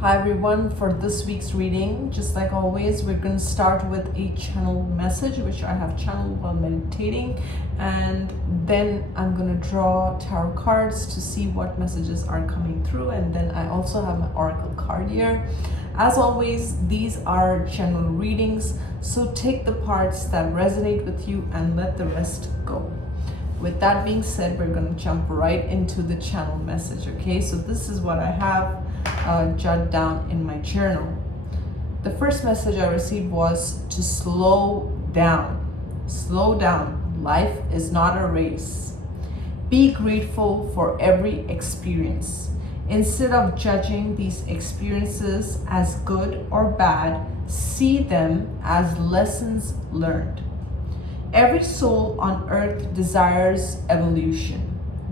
Hi everyone, for this week's reading, just like always, we're going to start with a channel message which I have channeled while meditating, and then I'm going to draw tarot cards to see what messages are coming through, and then I also have my oracle card here. As always, these are general readings, so take the parts that resonate with you and let the rest go. With that being said, we're going to jump right into the channel message. Okay, so this is what I have jotted down in my journal. The first message I received was to slow down. Slow down. Life is not a race. Be grateful for every experience. Instead of judging these experiences as good or bad, see them as lessons learned. Every soul on earth desires evolution.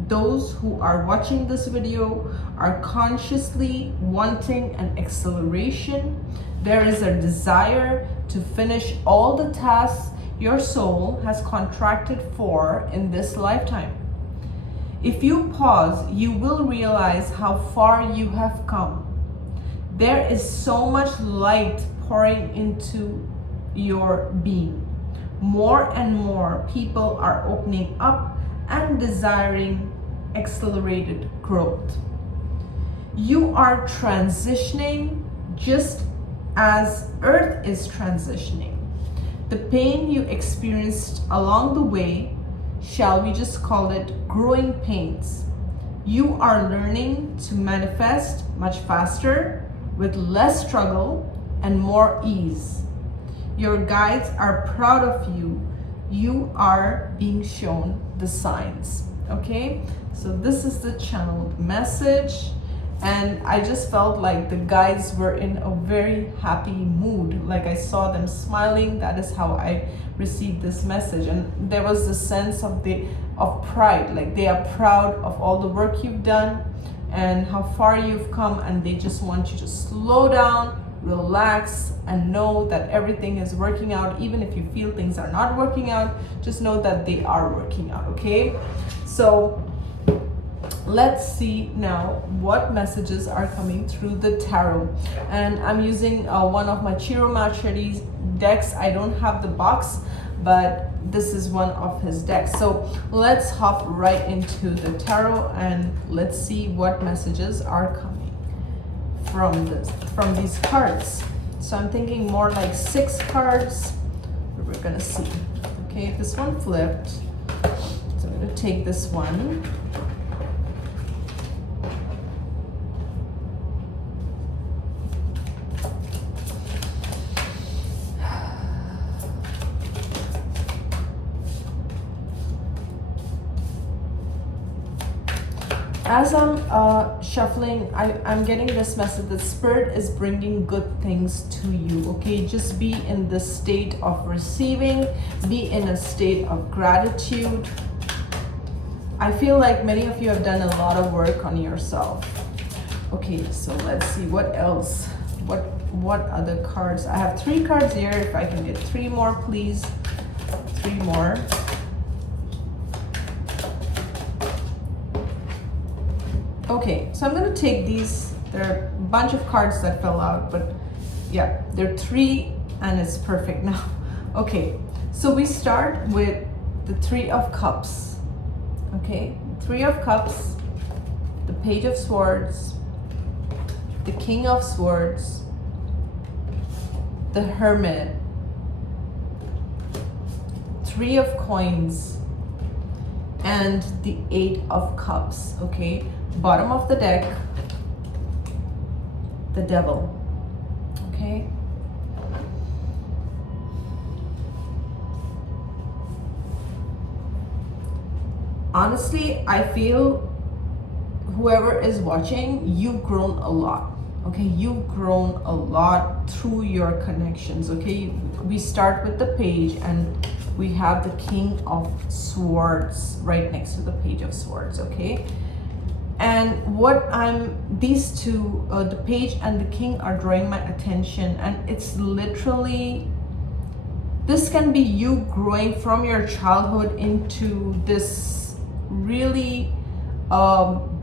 Those who are watching this video are consciously wanting an acceleration. There is a desire to finish all the tasks your soul has contracted for in this lifetime. If you pause, you will realize how far you have come. There is so much light pouring into your being. More and more people are opening up and desiring accelerated growth. You are transitioning just as Earth is transitioning. The pain you experienced along the way, shall we just call it growing pains, you are learning to manifest much faster with less struggle and more ease. Your guides are proud of you. You are being shown the signs. Okay, so this is the channeled message, and I just felt like the guides were in a very happy mood. Like I saw them smiling. That is how I received this message, and there was a sense of pride. Like they are proud of all the work you've done and how far you've come, and they just want you to slow down, relax, and know that everything is working out. Even if you feel things are not working out, just know that they are working out. Okay, so let's see now what messages are coming through the tarot. And I'm using one of my Chiro Machetes decks. I don't have the box, but this is one of his decks. So let's hop right into the tarot and let's see what messages are coming from these cards. So I'm thinking more like 6 cards. We're gonna see. Okay, this one flipped, so I'm gonna take this one. As I'm shuffling, I'm getting this message that Spirit is bringing good things to you. Okay, just be in the state of receiving, be in a state of gratitude. I feel like many of you have done a lot of work on yourself. Okay, so let's see what else. What other cards? I have 3 cards here. If I can get 3 more, please. 3 more. Okay, so I'm going to take these. There are a bunch of cards that fell out, but yeah, there are 3 and it's perfect now. Okay, so we start with the 3 of Cups. Okay, 3 of Cups, the Page of Swords, the King of Swords, the Hermit, 3 of Coins, and the 8 of Cups. Okay, bottom of the deck, the Devil. Okay, honestly, I feel whoever is watching, you've grown a lot. Okay, you've grown a lot through your connections. Okay, we start with the Page, and we have the King of Swords right next to the Page of Swords. Okay, and these two, the Page and the King, are drawing my attention, and it's literally, this can be you growing from your childhood into this really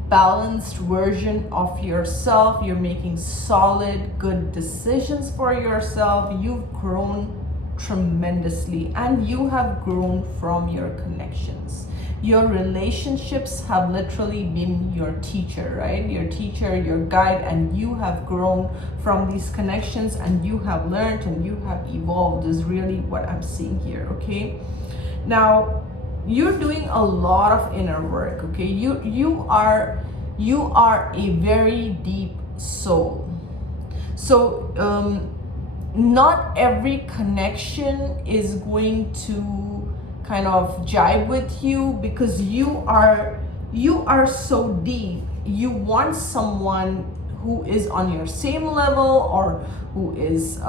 balanced version of yourself. You're making solid, good decisions for yourself. You've grown tremendously, and you have grown from your connections. Your relationships have literally been your teacher, right? Your teacher, your guide, and you have grown from these connections, and you have learned and you have evolved, is really what I'm seeing here, okay? Now, you're doing a lot of inner work, okay? You are a very deep soul. So not every connection is going to kind of jibe with you, because you are so deep. You want someone who is on your same level, or who is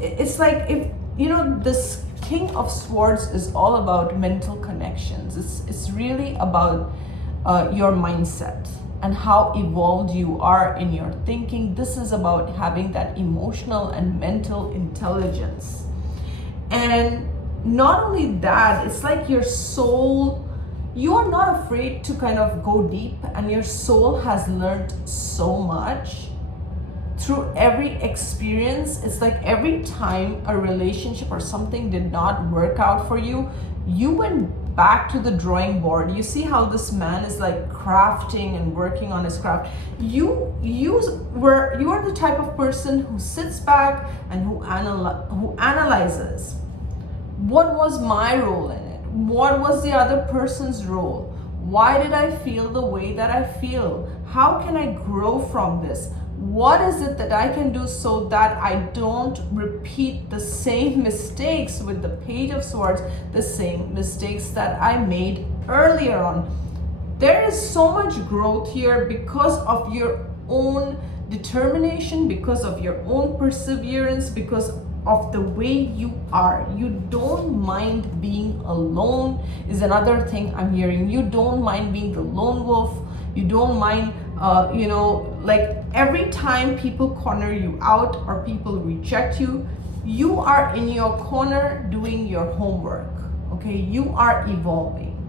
it's like, if you know, this King of Swords is all about mental connections. It's really about your mindset and how evolved you are in your thinking. This is about having that emotional and mental intelligence. And not only that, it's like your soul, you are not afraid to kind of go deep, and your soul has learned so much through every experience. It's like every time a relationship or something did not work out for you, you went back to the drawing board. You see how this man is like crafting and working on his craft. You are the type of person who sits back and who analyzes, what was my role in it? What was the other person's role? Why did I feel the way that I feel? How can I grow from this? What is it that I can do so that I don't repeat the same mistakes with the Page of Swords, the same mistakes that I made earlier on? There is so much growth here because of your own determination, because of your own perseverance, because of the way you are. You don't mind being alone is another thing I'm hearing. You don't mind being the lone wolf. You don't mind like every time people corner you out or people reject you, you are in your corner doing your homework, okay? You are evolving.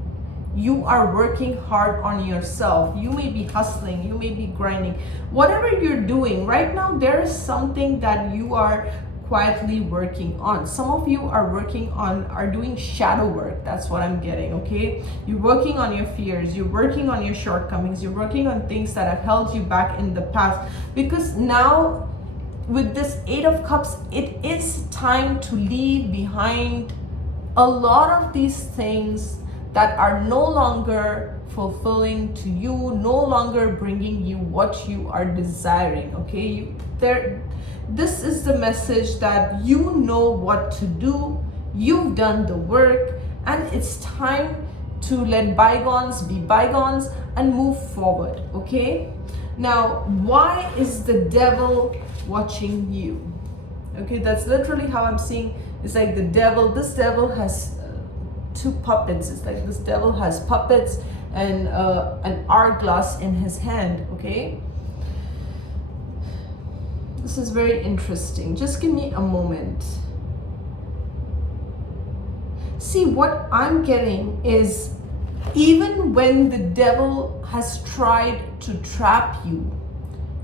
You are working hard on yourself. You may be hustling, you may be grinding. Whatever you're doing right now, there is something that you are quietly working on. Some of you are doing shadow work. That's what I'm getting, okay? You're working on your fears, you're working on your shortcomings, you're working on things that have held you back in the past. Because now, with this Eight of Cups, it is time to leave behind a lot of these things that are no longer fulfilling to you, no longer bringing you what you are desiring, okay? This is the message that you know what to do, you've done the work, and it's time to let bygones be bygones and move forward, okay? Now, why is the devil watching you? Okay, that's literally how I'm seeing. It's like this devil has two puppets. It's like this devil has puppets and an hourglass in his hand, okay? This is very interesting. Just give me a moment. See, what I'm getting is, even when the devil has tried to trap you,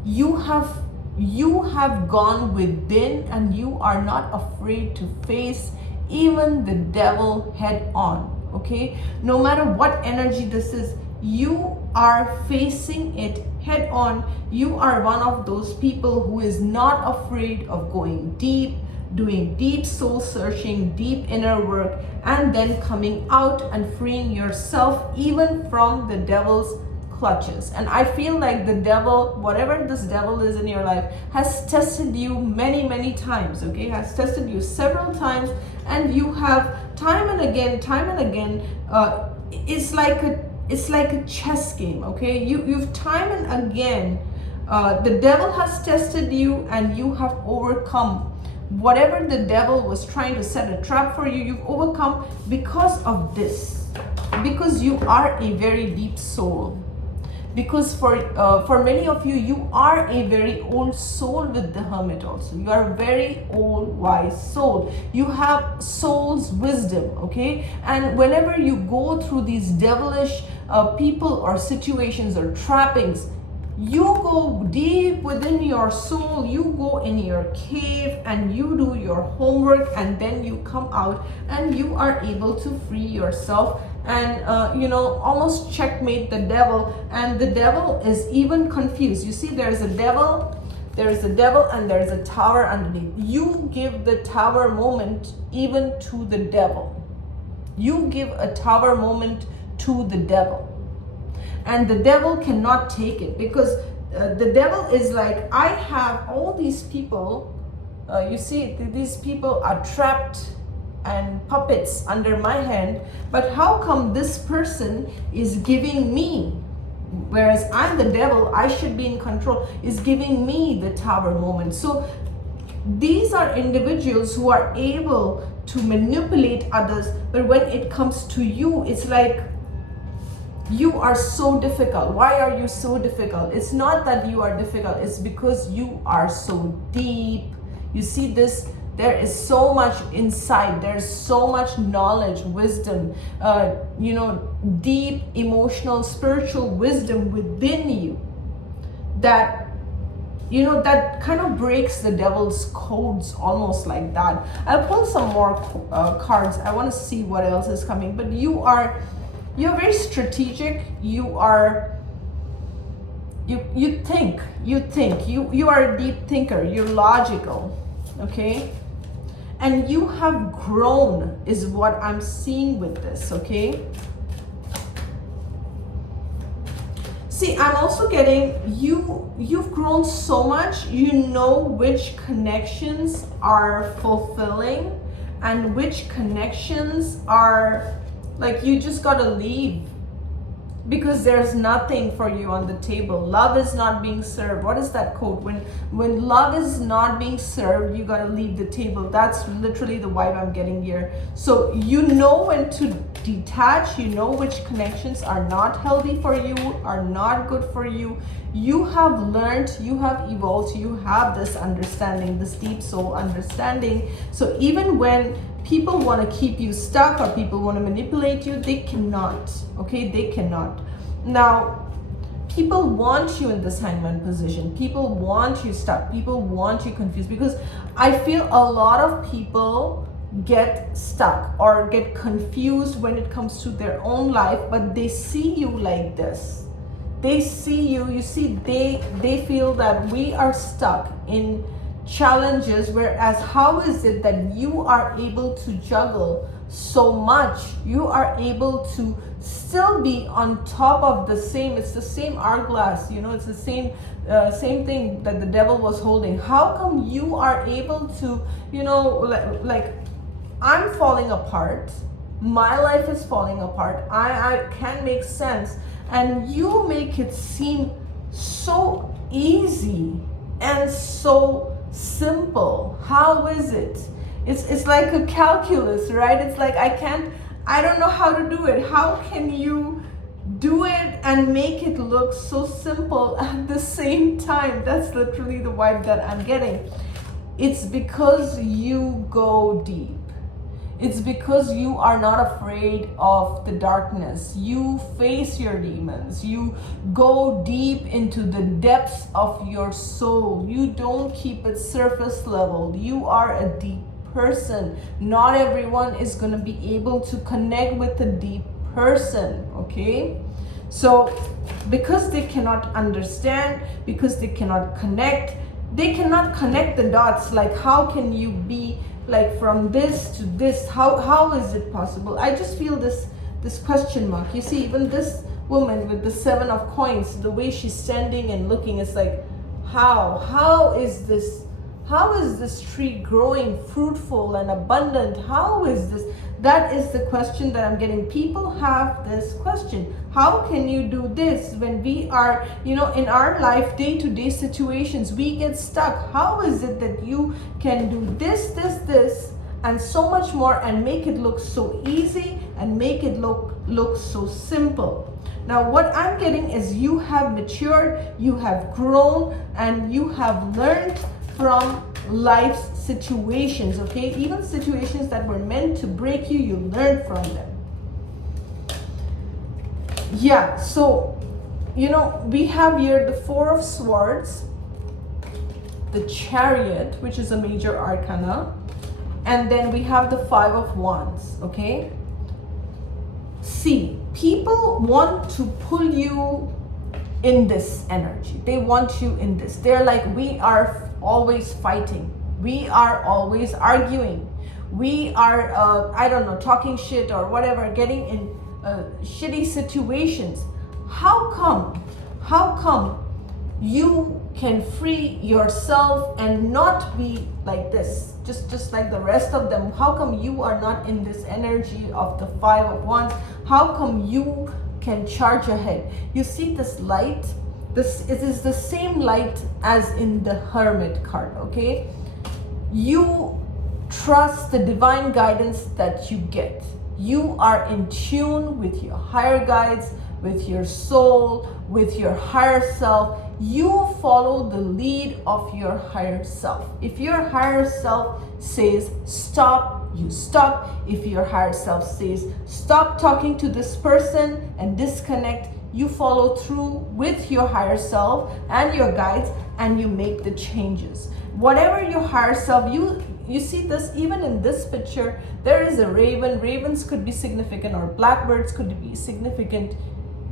you have gone within, and you are not afraid to face even the devil head on, okay? No matter what energy this is, you are facing it head on. You are one of those people who is not afraid of going deep, doing deep soul searching, deep inner work, and then coming out and freeing yourself even from the devil's clutches. And I feel like the devil, whatever this devil is in your life, has tested you many times, okay? Has tested you several times, and you have time and again, it's like a chess game, okay? You've time and again, the devil has tested you, and you have overcome whatever the devil was trying to set a trap for you. You've overcome because of this, because you are a very deep soul. Because for many of you, you are a very old soul with the Hermit also. You are a very old, wise soul. You have soul's wisdom, okay? And whenever you go through these devilish people or situations or trappings, you go deep within your soul, you go in your cave and you do your homework, and then you come out and you are able to free yourself and almost checkmate the devil. And the devil is even confused. You see, there's a devil and there's a tower underneath. You give the tower moment even to the devil. You give a tower moment to the devil. And the devil cannot take it, because the devil is like, I have all these people, you see, these people are trapped and puppets under my hand, but how come this person is giving me, whereas I'm the devil, I should be in control, is giving me the tower moment? So these are individuals who are able to manipulate others, but when it comes to you, it's like, you are so difficult. Why are you so difficult? It's not that you are difficult, it's because you are so deep. You see this, there is so much insight, there's so much knowledge, wisdom, deep emotional, spiritual wisdom within you that, that kind of breaks the devil's codes, almost like that. I'll pull some more cards. I want to see what else is coming, but you're very strategic. You are you think you are a deep thinker. You're logical, okay? And you have grown is what I'm seeing with this, okay? See, I'm also getting you've grown so much. You know which connections are fulfilling and which connections are like, you just gotta leave because there's nothing for you on the table. Love is not being served. What is that quote? When love is not being served, you gotta leave the table. That's literally the vibe I'm getting here. So you know when to detach. You know which connections are not healthy for you, are not good for you. You have learned, you have evolved, you have this understanding, this deep soul understanding. So even when people want to keep you stuck or people want to manipulate you, they cannot, okay? They cannot. Now, people want you in this hangman position. People want you stuck. People want you confused, because I feel a lot of people get stuck or get confused when it comes to their own life, but they see you like this. They see you see, they feel that we are stuck in challenges, whereas how is it that you are able to juggle so much? You are able to still be on top of the same, it's the same hourglass, it's the same thing that the devil was holding. How come you are able to, like I'm falling apart, my life is falling apart, I can't make sense, and you make it seem so easy and so simple? How is it? It's like a calculus, right? It's like I don't know how to do it. How can you do it and make it look so simple at the same time? That's literally the vibe that I'm getting. It's because you go deep. It's because you are not afraid of the darkness. You face your demons. You go deep into the depths of your soul. You don't keep it surface level. You are a deep person. Not everyone is going to be able to connect with a deep person, okay? So because they cannot understand, because they cannot connect the dots. Like, how can you be like from this to this? How is it possible? I just feel this question mark. You see, even this woman with the 7 of coins, the way she's standing and looking, it's like, how is this tree growing fruitful and abundant? How is this? That is the question that I'm getting. People have this question. How can you do this when we are, in our life, day-to-day situations, we get stuck? How is it that you can do this, and so much more, and make it look so easy and make it look so simple? Now, what I'm getting is you have matured, you have grown, and you have learned from life's situations, okay? Even situations that were meant to break you, you learn from them. Yeah, so we have here the Four of Swords, the Chariot, which is a major arcana, and then we have the Five of Wands. Okay, see, people want to pull you in this energy. They want you in this. They're like, we are always fighting, we are always arguing, we are I don't know, talking shit or whatever, getting in shitty situations. How come you can free yourself and not be like this, just like the rest of them? How come you are not in this energy of the Five of Wands? How come you can charge ahead? You see this light, it is the same light as in the Hermit card. Okay, you trust the divine guidance that you get. You are in tune with your higher guides, with your soul, with your higher self. You follow the lead of your higher self. If your higher self says stop, you stop. If your higher self says stop talking to this person and disconnect, you follow through with your higher self and your guides, and you make the changes. Whatever your higher self, you see this even in this picture, there is a raven. Ravens could be significant, or blackbirds could be significant.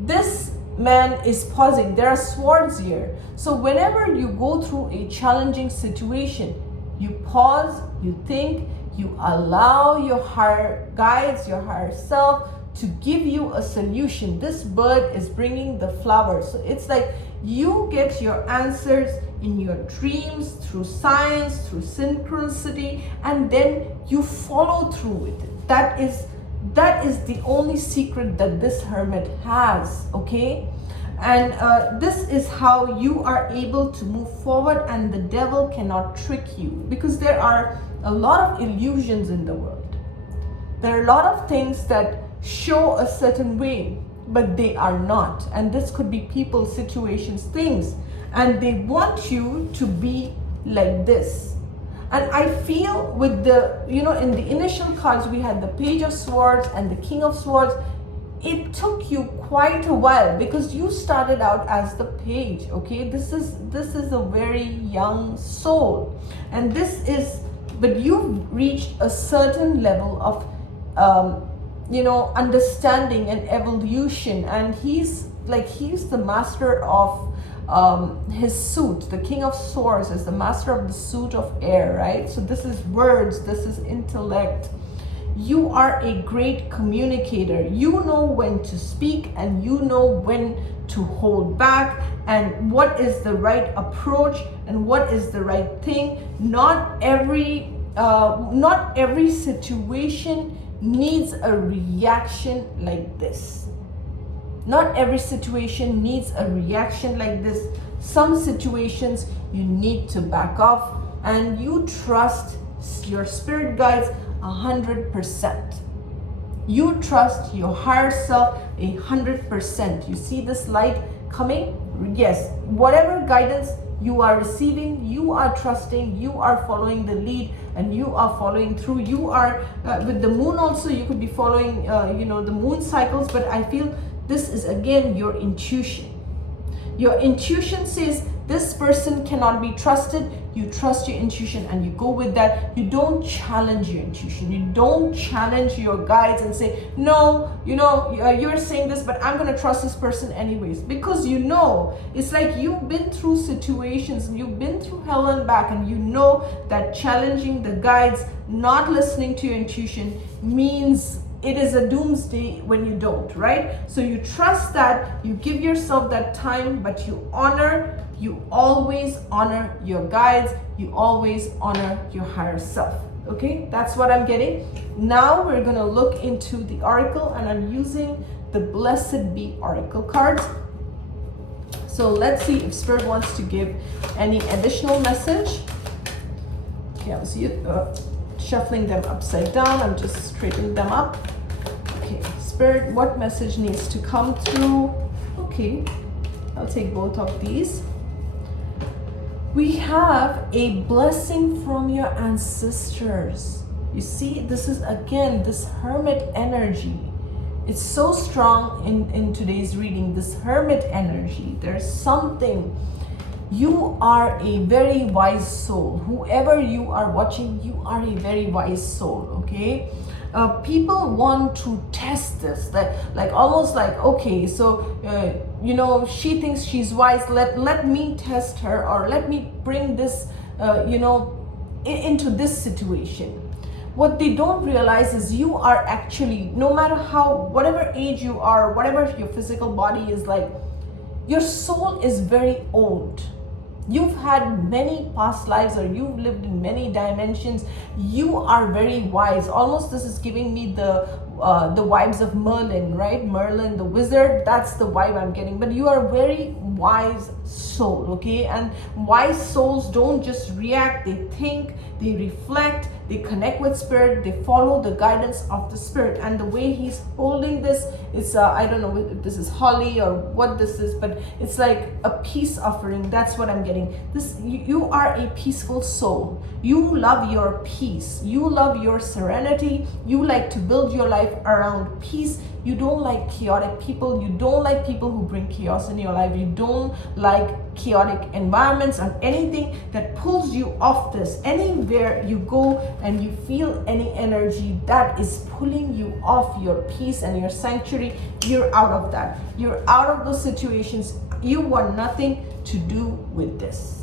This man is pausing. There are swords here. So whenever you go through a challenging situation, you pause, you think, you allow your higher guides, your higher self to give you a solution. This bird is bringing the flowers. So it's like you get your answers in your dreams, through science, through synchronicity, and then you follow through with it. That is the only secret that this hermit has. Okay, and this is how you are able to move forward, and the devil cannot trick you, because there are a lot of illusions in the world. There are a lot of things that show a certain way, but they are not. And this could be people, situations, things, and they want you to be like this. And I feel with the, in the initial cards, we had the Page of Swords and the King of Swords. It took you quite a while, because you started out as the page. Okay, this is a very young soul, and but you've reached a certain level of understanding and evolution, and he's the master of his suit. The King of Swords is the master of the suit of air, right? So this is words, this is intellect. You are a great communicator. You know when to speak, and you know when to hold back, and what is the right approach and what is the right thing. Not every situation needs a reaction like this. Not every situation needs a reaction like this. Some situations you need to back off, and you trust your spirit guides 100%. You trust your higher self 100%. You see this light coming? Yes. Whatever guidance you are receiving, you are trusting, you are following the lead, and you are following through. You are with the moon also, you could be following the moon cycles, but I feel this is again your intuition. Your intuition says this person cannot be trusted. You trust your intuition and you go with that. You don't challenge your intuition. You don't challenge your guides and say, no, you're saying this, but I'm going to trust this person anyways. Because it's like you've been through situations and you've been through hell and back, and you know that challenging the guides, not listening to your intuition, means it is a doomsday when you don't, right? So you trust that, you give yourself that time, but you always honor your guides, you always honor your higher self. Okay, that's what I'm getting. Now we're gonna look into the oracle, and I'm using the Blessed Be oracle cards. So let's see if Spirit wants to give any additional message. Okay, I was shuffling them upside down. I'm just straightening them up. Okay, Spirit, what message needs to come through? Okay, I'll take both of these. We have a blessing from your ancestors. You see, this is again this hermit energy. It's so strong in today's reading, this hermit energy. There's something. You are a very wise soul. Whoever you are watching, you are a very wise soul, okay? People want to test this, that like almost like, okay, so you know, she thinks she's wise, let me test her, or let me bring this you know, into this situation. What they don't realize is you are actually, no matter how, whatever age you are, whatever your physical body is like, your soul is very old. You've had many past lives, or you've lived in many dimensions. You are very wise. Almost this is giving me the vibes of Merlin, right? Merlin, the wizard, that's the vibe I'm getting. But you are a very wise soul, okay? And wise souls don't just react, they think, they reflect, they connect with spirit, they follow the guidance of the spirit. And the way he's holding this is, I don't know if this is holly or what this is, but it's like a peace offering. That's what I'm getting. This, you are a peaceful soul. You love your peace. You love your serenity. You like to build your life around peace. You don't like chaotic people. You don't like people who bring chaos in your life. You don't like chaotic environments or anything that pulls you off this. Anywhere you go and you feel any energy that is pulling you off your peace and your sanctuary, you're out of that. You're out of those situations. You want nothing to do with this.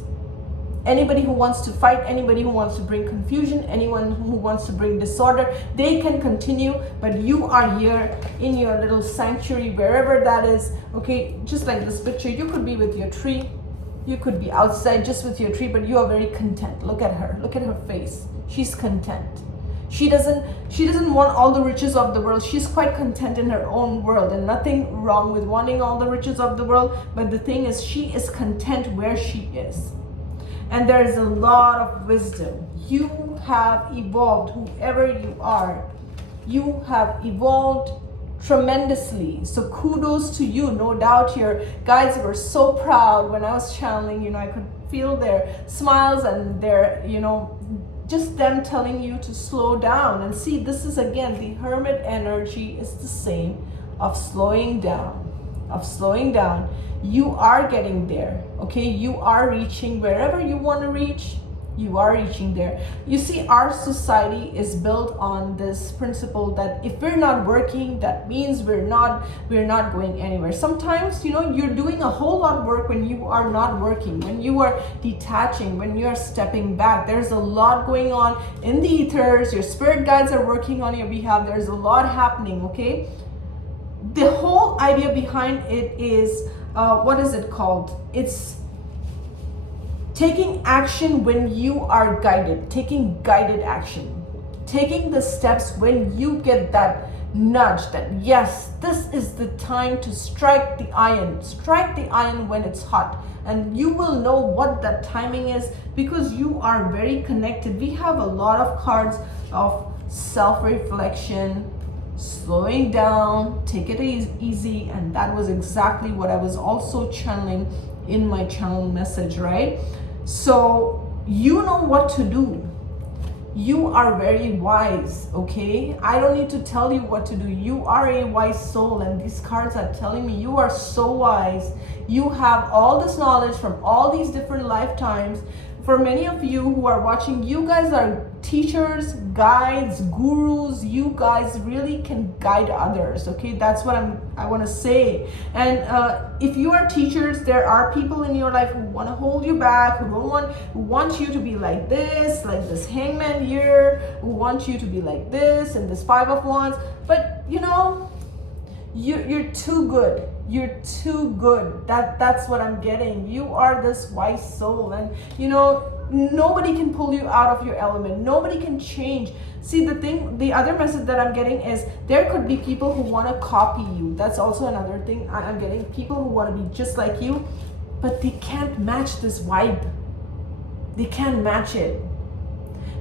Anybody who wants to fight, anybody who wants to bring confusion, anyone who wants to bring disorder, they can continue, but you are here in your little sanctuary, wherever that is, okay? Just like this picture, you could be with your tree, you could be outside just with your tree, but you are very content. Look at her, look at her face. She's content. She doesn't want all the riches of the world. She's quite content in her own world, and nothing wrong with wanting all the riches of the world, but the thing is, she is content where she is. And there is a lot of wisdom. You have evolved, whoever you are. You have evolved tremendously. So kudos to you. No doubt your guides were so proud when I was channeling. You know, I could feel their smiles and their, you know, just them telling you to slow down. And see, this is again, the hermit energy is the same of slowing down, You are getting there, okay? You are reaching wherever you want to reach. You are reaching there. You see, our society is built on this principle that if we're not working, that means we're not going anywhere. Sometimes, you know, you're doing a whole lot of work when you are not working, when you are detaching, when you are stepping back. There's a lot going on in the ethers. Your spirit guides are working on your behalf. There's a lot happening, okay? The whole idea behind it is, what is it called? It's taking action when you are guided, taking guided action, taking the steps when you get that nudge that, yes, this is the time to strike the iron when it's hot. And you will know what that timing is because you are very connected. We have a lot of cards of self-reflection, slowing down, take it easy, and that was exactly what I was also channeling in my channel message, right? So you know what to do. You are very wise, okay? I don't need to tell you what to do. You are a wise soul, and these cards are telling me you are so wise. You have all this knowledge from all these different lifetimes. For many of you who are watching, you guys are teachers, guides, gurus. You guys really can guide others, okay? That's what I want to say. And if you are teachers, there are people in your life who want to hold you back, who want you to be like this hangman here, who want you to be like this, and this 5 of Wands. But you know, you're too good. You're too good. That's what I'm getting. You are this wise soul, and you know, nobody can pull you out of your element. Nobody can change. See, the other message that I'm getting is there could be people who want to copy you. That's also another thing I'm getting. People who want to be just like you, but they can't match this vibe. They can't match it.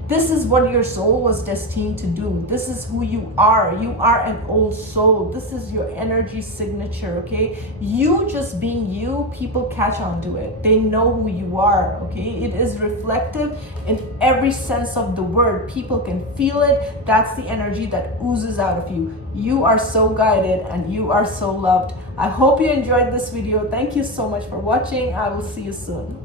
This is what your soul was destined to do. This is who you are. You are an old soul. This is your energy signature, okay? You just being you, people catch on to it. They know who you are, okay? It is reflective in every sense of the word. People can feel it. That's the energy that oozes out of you. You are so guided and you are so loved. I hope you enjoyed this video. Thank you so much for watching. I will see you soon.